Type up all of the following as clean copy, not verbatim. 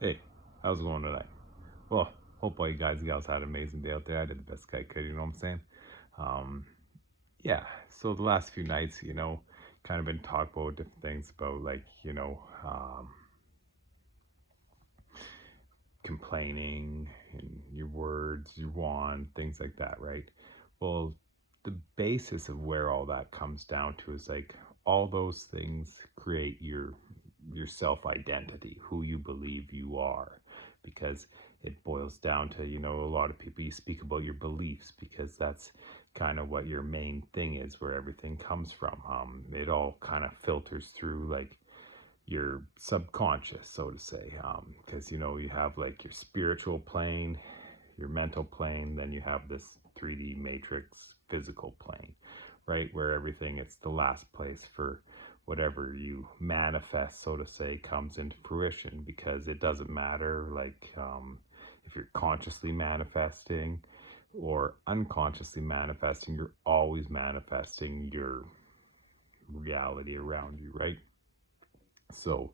Hey, how's it going tonight? Well, hope all you guys and gals had an amazing day out there. I did the best I could, you know what I'm saying? Um, yeah, so the last few nights, kind of been talk about different things about like, complaining and your words, your want, things like that, right? Well, the basis of where all that comes down to is like all those things create your self identity, who you believe you are, because it boils down to, a lot of people, you speak about your beliefs because that's kind of what your main thing is, where everything comes from. It all kind of filters through like your subconscious, so to say, because you have like your spiritual plane, your mental plane, then you have this 3D matrix physical plane, right, where everything, it's the last place for whatever you manifest, so to say, comes into fruition, because it doesn't matter like if you're consciously manifesting or unconsciously manifesting, you're always manifesting your reality around you, right? So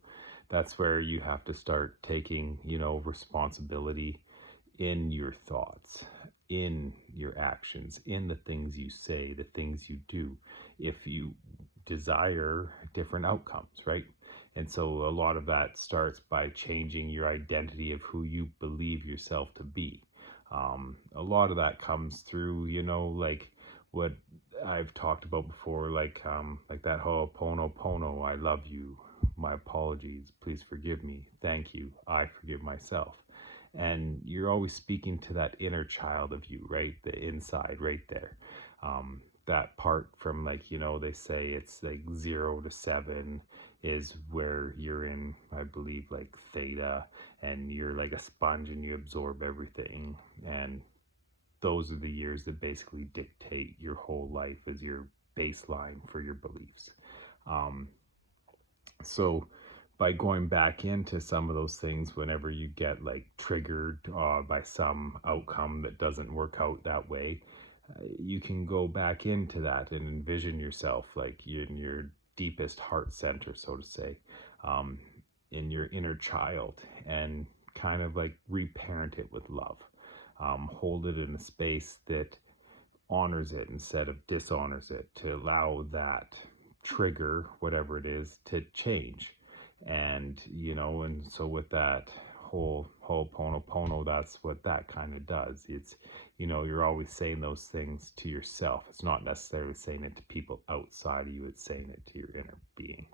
that's where you have to start taking, responsibility in your thoughts, in your actions, in the things you say, the things you do, if you desire different outcomes, right? And so a lot of that starts by changing your identity of who you believe yourself to be. A lot of that comes through, like what I've talked about before, like that Ho'oponopono, I love you, my apologies, please forgive me, thank you, I forgive myself. And you're always speaking to that inner child of you, right? The inside, right there. That part from, like, they say it's like 0 to 7 is where you're in, I believe, like theta, and you're like a sponge and you absorb everything. And those are the years that basically dictate your whole life as your baseline for your beliefs. Um, so by going back into some of those things, whenever you get like triggered by some outcome that doesn't work out that way, you can go back into that and envision yourself like you're in your deepest heart center, so to say, um, in your inner child, and kind of like reparent it with love. Hold it in a space that honors it instead of dishonors it, to allow that trigger, whatever it is, to change. And and so with that whole Ho'oponopono, that's what that kind of does. It's, you're always saying those things to yourself. It's not necessarily saying it to people outside of you, it's saying it to your inner being.